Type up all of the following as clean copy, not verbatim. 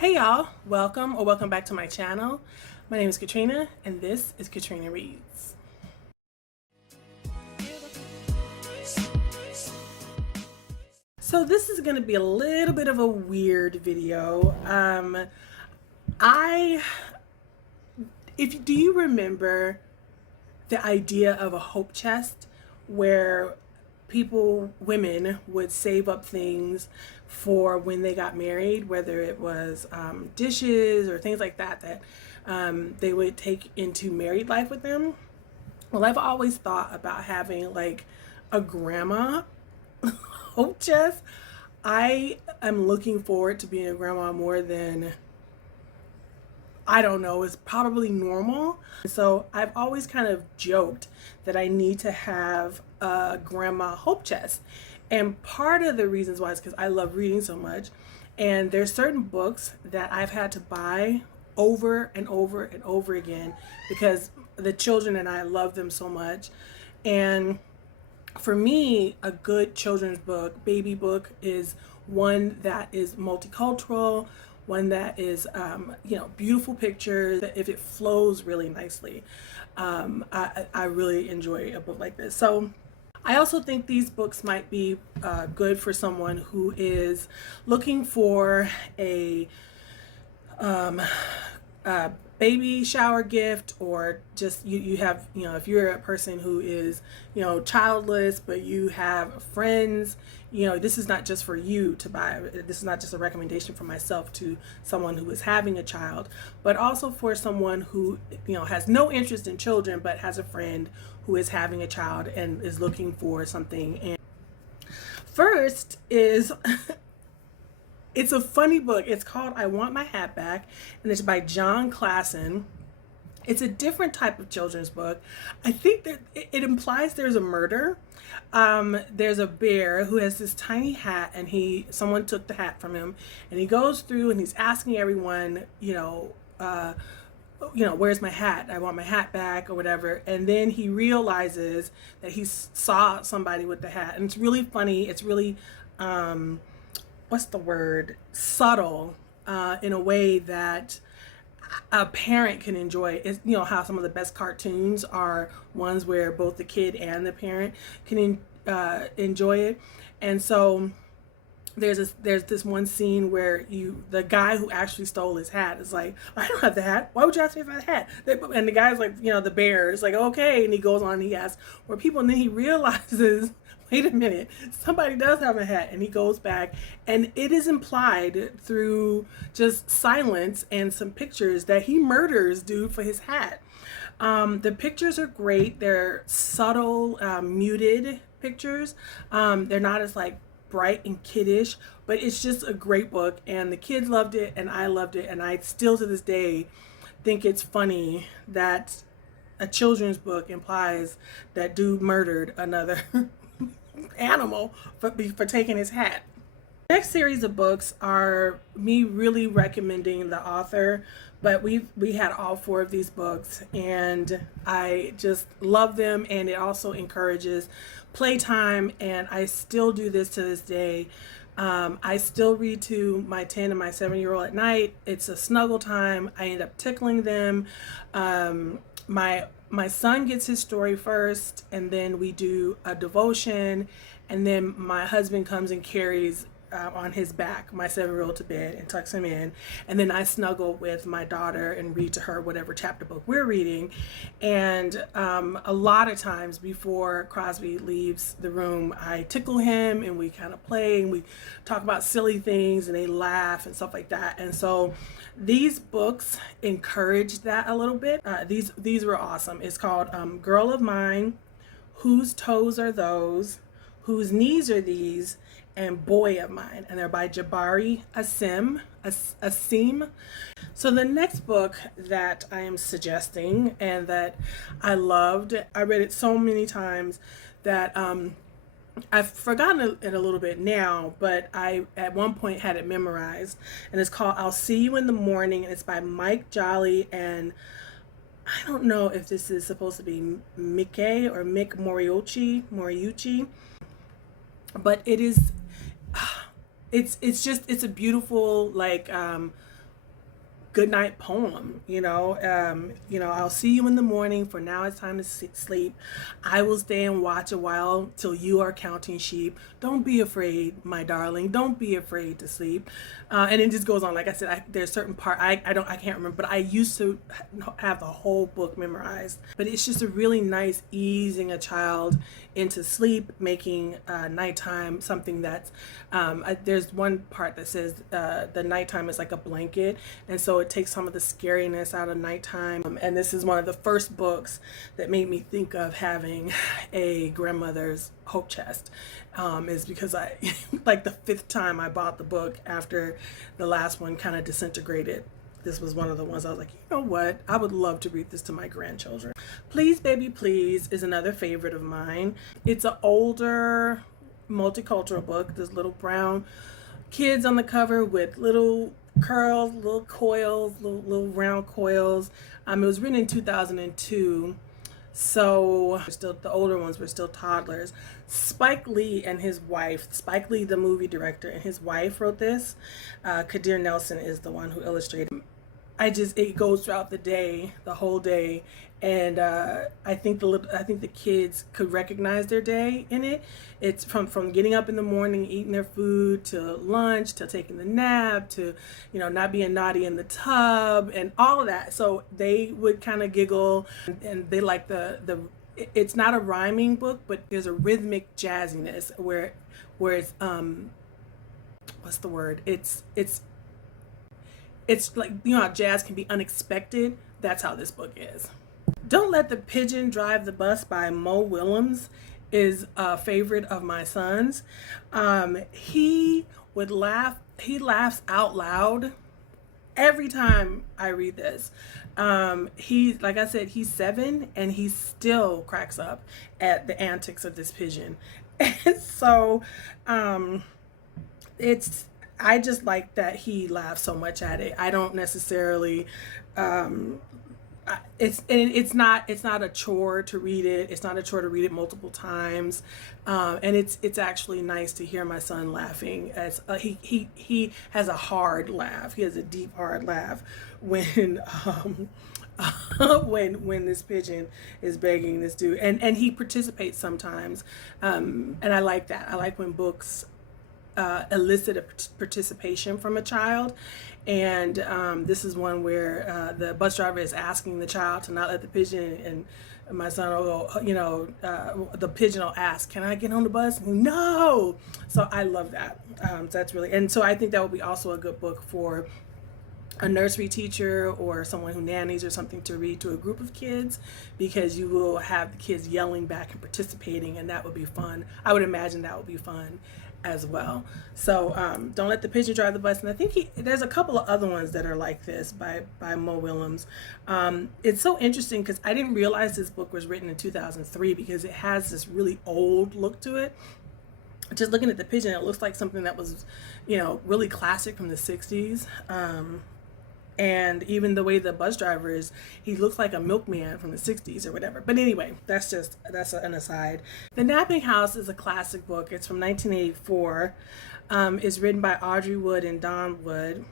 Hey y'all, welcome back to my channel. My name is Katrina and this is Katrina Reads. So this is going to be a little bit of a weird video. Do you remember the idea of a hope chest where women would save up things for when they got married, whether it was dishes or things like that they would take into married life with them? Well, I've always thought about having like a grandma hope chest. I am looking forward to being a grandma more than, I don't know, it's probably normal. So I've always kind of joked that I need to have a grandma hope chest. And part of the reasons why is because I love reading so much. And there's certain books that I've had to buy over and over and over again because the children and I love them so much. And for me, a good children's book, baby book, is one that is multicultural, one that is, beautiful pictures, if it flows really nicely. I really enjoy a book like this. So I also think these books might be good for someone who is looking for a baby shower gift, or just you have, if you're a person who is, childless, but you have friends, this is not just for you to buy. This is not just a recommendation for myself to someone who is having a child, but also for someone who, has no interest in children, but has a friend who is having a child and is looking for something. And first is it's a funny book. It's called I Want My Hat Back, and it's by John Klassen. It's a different type of children's book. I think that it implies there's a murder. There's a bear who has this tiny hat, and someone took the hat from him, and he goes through and he's asking everyone, where's my hat? I want my hat back, or whatever. And then he realizes that he saw somebody with the hat, and it's really funny. It's really what's the word? Subtle, in a way that a parent can enjoy. It's, how some of the best cartoons are ones where both the kid and the parent can enjoy it. And so there's this one scene where the guy who actually stole his hat is like, I don't have the hat. Why would you ask me if I had a hat? And the guy's like, the bear is like, okay. And he goes on and he asks where people, and then he realizes, wait a minute, somebody does have a hat. And he goes back, and it is implied through just silence and some pictures that he murders dude for his hat. The pictures are great. They're subtle, muted pictures. They're not as like bright and kiddish, but it's just a great book, and the kids loved it and I loved it, and I still to this day think it's funny that a children's book implies that dude murdered another animal for taking his hat. Next series of books are me really recommending the author, but we had all four of these books and I just love them, and it also encourages playtime, and I still do this to this day. I still read to my 10 and my 7-year-old at night. It's a snuggle time. I end up tickling them. My son gets his story first, and then we do a devotion, and then my husband comes and carries on his back my 7-year-old to bed and tucks him in, and then I snuggle with my daughter and read to her whatever chapter book we're reading. And a lot of times before Crosby leaves the room, I tickle him and we kind of play and we talk about silly things and they laugh and stuff like that. And so these books encourage that a little bit. These were awesome. It's called Girl of Mine, Whose Toes Are Those, Whose Knees Are These, and Boy of Mine, and they're by Jabari Asim. So the next book that I am suggesting and that I loved, I read it so many times that I've forgotten it a little bit now, but I at one point had it memorized, and it's called I'll See You in the Morning, and it's by Mike Jolly, and I don't know if this is supposed to be Mickey or Mick Moriucci, but it is, it's a beautiful, like, good night poem. I'll see you in the morning, for now it's time to sleep. I will stay and watch a while till you are counting sheep. Don't be afraid, my darling, don't be afraid to sleep. And it just goes on. Like I said, there's certain part I can't remember, but I used to have the whole book memorized. But it's just a really nice easing a child into sleep, making nighttime something that's there's one part that says the nighttime is like a blanket, and so it takes some of the scariness out of nighttime. And this is one of the first books that made me think of having a grandmother's hope chest, is because I like the fifth time I bought the book after the last one kind of disintegrated. This was one of the ones I was like, you know what? I would love to read this to my grandchildren. Please, Baby, Please is another favorite of mine. It's an older multicultural book. There's little brown kids on the cover with little curls, little coils, little round coils. It was written in 2002. So still, the older ones were still toddlers. Spike Lee and his wife, Spike Lee, the movie director, and his wife wrote this. Kadir Nelson is the one who illustrated. It goes throughout the day, the whole day, and I think the kids could recognize their day in it. It's from getting up in the morning, eating their food, to lunch, to taking the nap, to not being naughty in the tub, and all of that. So they would kind of giggle, and they like it's not a rhyming book, but there's a rhythmic jazziness where it's what's the word? It's like, how jazz can be unexpected. That's how this book is. Don't Let the Pigeon Drive the Bus by Mo Willems is a favorite of my son's. He laughs out loud every time I read this. Like I said, he's 7 and he still cracks up at the antics of this pigeon. And so I just like that he laughs so much at it. I don't necessarily it's not a chore to read it. It's not a chore to read it multiple times, and it's actually nice to hear my son laughing. As he has a hard laugh. He has a deep, hard laugh when when this pigeon is begging this dude, and he participates sometimes, and I like that. I like when books elicit a participation from a child. And this is one where the bus driver is asking the child to not let the pigeon, and my son will go, the pigeon will ask, can I get on the bus? No. So I love that. So that's really, and so I think that would be also a good book for a nursery teacher or someone who nannies or something to read to a group of kids, because you will have the kids yelling back and participating, and that would be fun. I would imagine that would be fun as well. So Don't Let the Pigeon Drive the Bus, and I think there's a couple of other ones that are like this by Mo Willems. It's so interesting because I didn't realize this book was written in 2003 because it has this really old look to it. Just looking at the pigeon, it looks like something that was really classic from the 60s. And even the way the bus driver is, he looks like a milkman from the 60s or whatever. But anyway, that's an aside. The Napping House is a classic book. It's from 1984. It's written by Audrey Wood and Don Wood.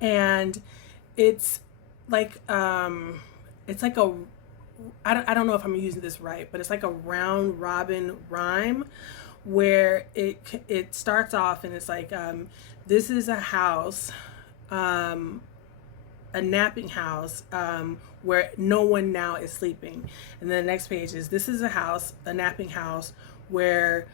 And it's like I don't know if I'm using this right, but it's like a round robin rhyme where it starts off and it's like, this is a house, a napping house, where no one now is sleeping. And then the next page is, this is a napping house where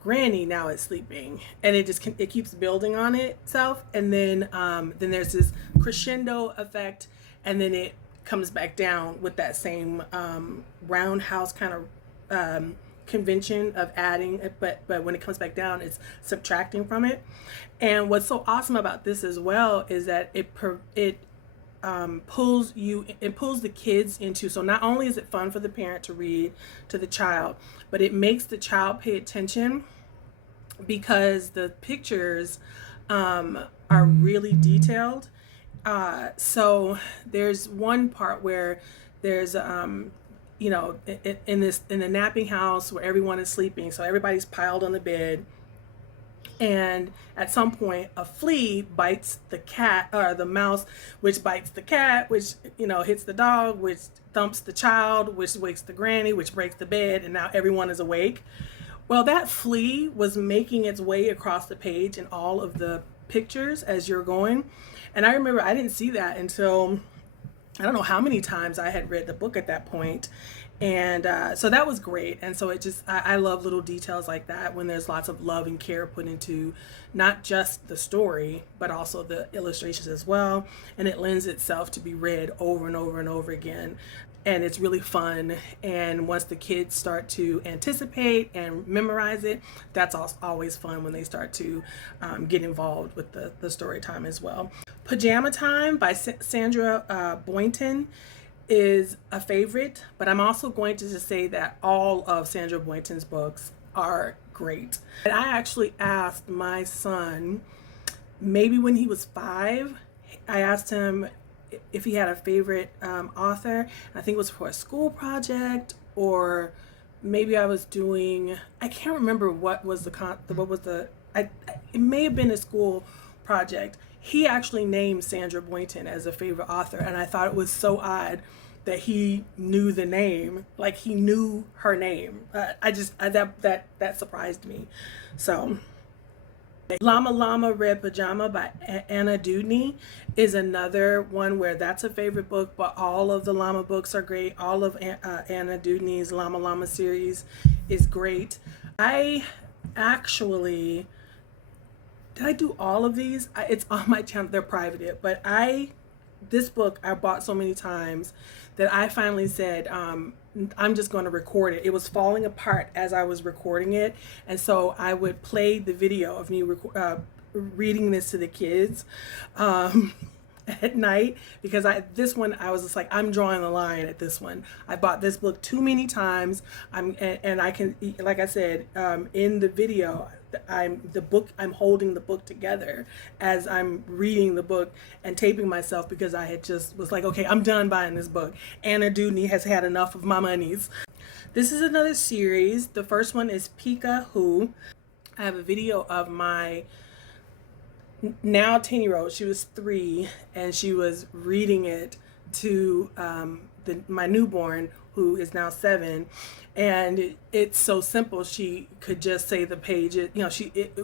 Granny now is sleeping. And it keeps building on itself. And then there's this crescendo effect, and then it comes back down with that same roundhouse kind of convention of adding, but when it comes back down, it's subtracting from it. And what's so awesome about this as well is that it pulls the kids into, so not only is it fun for the parent to read to the child, but it makes the child pay attention because the pictures are really detailed. So there's one part where there's in the napping house where everyone is sleeping, so everybody's piled on the bed, And at some point a flea bites the cat, or the mouse, which bites the cat, which, you know, hits the dog, which thumps the child, which wakes the granny, which breaks the bed, and now everyone is awake. Well, that flea was making its way across the page in all of the pictures as you're going. And I remember I didn't see that until, I don't know how many times I had read the book at that point. And so that was great. And so it just, I love little details like that when there's lots of love and care put into not just the story, but also the illustrations as well. And it lends itself to be read over and over and over again. And it's really fun. And once the kids start to anticipate and memorize it, that's always fun when they start to get involved with the story time as well. Pajama Time by Sandra Boynton is a favorite, but I'm also going to just say that all of Sandra Boynton's books are great. And I actually asked my son, maybe when he was 5, I asked him if he had a favorite author. I think it was for a school project, or maybe I was doing, I can't remember what was it may have been a school project. He actually named Sandra Boynton as a favorite author, and I thought it was so odd that he knew the name, like he knew her name. That surprised me. So Llama Llama Red Pajama by Anna Dewdney is another one where that's a favorite book, but all of the Llama books are great. All of Anna Dewdney's Llama Llama series is great. I actually, did I do all of these? It's on my channel, they're private, but this book I bought so many times that I finally said, I'm just going to record it. It was falling apart as I was recording it, and so I would play the video of me reading this to the kids at night, because this one I was just like, I'm drawing the line at this one. I bought this book too many times. And I can, like I said, in the video, I'm holding the book together as I'm reading the book and taping myself, because I had just was like, okay, I'm done buying this book. Anna Dewdney has had enough of my monies. This is another series. The first one is PeekABoo. I have a video of my now 10-year-old. She was 3, and she was reading it to my newborn, who is now 7. And it's so simple. She could just say the page. You know,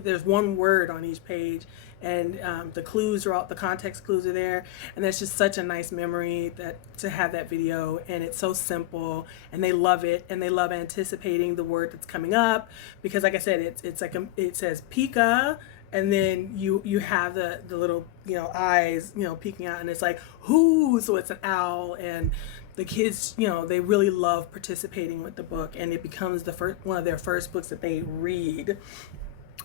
there's one word on each page, and the clues are all, the context clues are there. And that's just such a nice memory to have that video. And it's so simple, and they love it, and they love anticipating the word that's coming up, because, like I said, it's like it says Pika, and then you have the little, you know, eyes, you know, peeking out, and it's like who, so it's an owl. And the kids, you know, they really love participating with the book, and it becomes one of their first books that they read.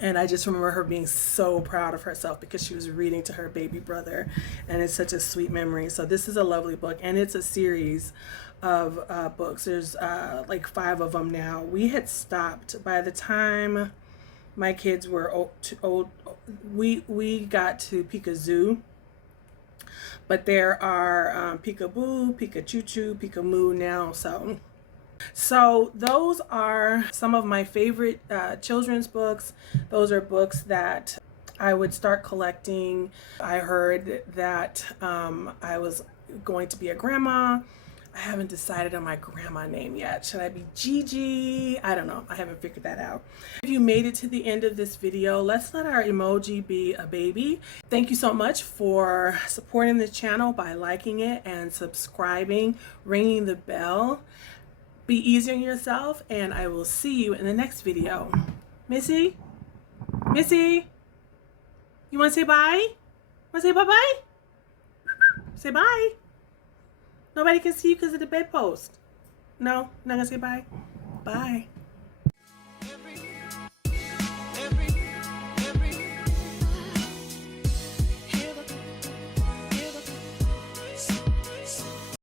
And I just remember her being so proud of herself because she was reading to her baby brother, and it's such a sweet memory. So this is a lovely book, and it's a series of books. There's like 5 of them now. We had stopped by the time my kids were old. We got to PeekAZoo. But there are PeekABoo, PeekAChoo-Choo, PeekAMoo now. So those are some of my favorite children's books. Those are books that I would start collecting. I heard that I was going to be a grandma. I haven't decided on my grandma name yet. Should I be Gigi? I don't know. I haven't figured that out. If you made it to the end of this video, let's let our emoji be a baby. Thank you so much for supporting the channel by liking it and subscribing, ringing the bell. Be easy on yourself, and I will see you in the next video. Missy? Missy? You want to say bye? Want to say bye-bye? Say bye. Nobody can see you because of the bedpost. No, not gonna say bye. Bye.